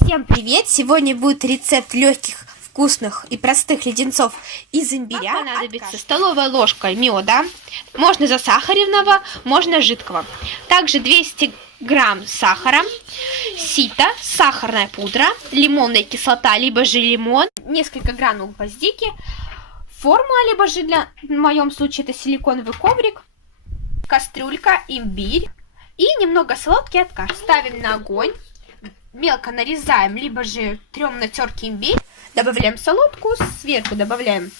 Всем привет! Сегодня будет рецепт легких, вкусных и простых леденцов из имбиря. Понадобится столовая ложка меда, можно засахаренного, можно жидкого. Также 200 грамм сахара, сито, сахарная пудра, лимонная кислота, либо же лимон, несколько гранул гвоздики, форма, либо же в моем случае это силиконовый коврик, кастрюлька, имбирь и немного солодки от каши. Ставим на огонь. Мелко нарезаем, либо же трем на терке имбирь, добавляем солодку, сверху добавляем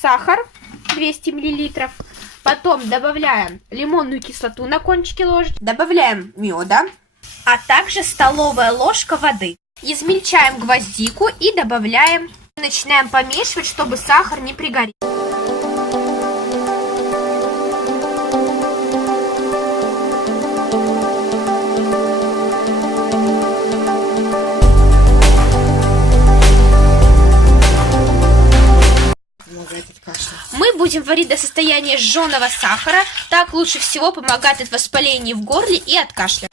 сахар 200 мл, потом добавляем лимонную кислоту на кончике ложечки, добавляем меда, а также столовая ложка воды. Измельчаем гвоздику и добавляем, начинаем помешивать, чтобы сахар не пригорел. Мы будем варить до состояния жженого сахара. Так лучше всего помогает от воспаления в горле и от кашля.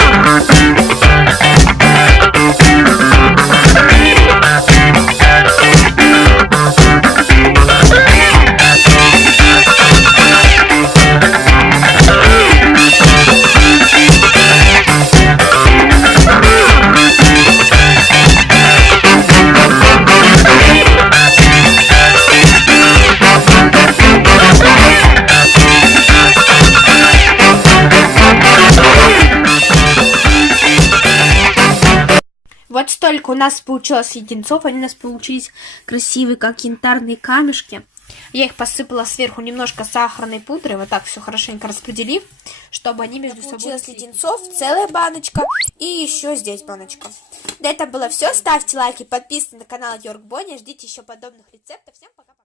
Вот столько у нас получилось леденцов. Они у нас получились красивые, как янтарные камешки. Я их посыпала сверху немножко сахарной пудрой. Вот так все хорошенько распределив, чтобы они между собой... Получилось леденцов, целая баночка. И еще здесь баночка. На этом было все. Ставьте лайки, подписывайтесь на канал Йорк Бонни. Ждите еще подобных рецептов. Всем пока-пока.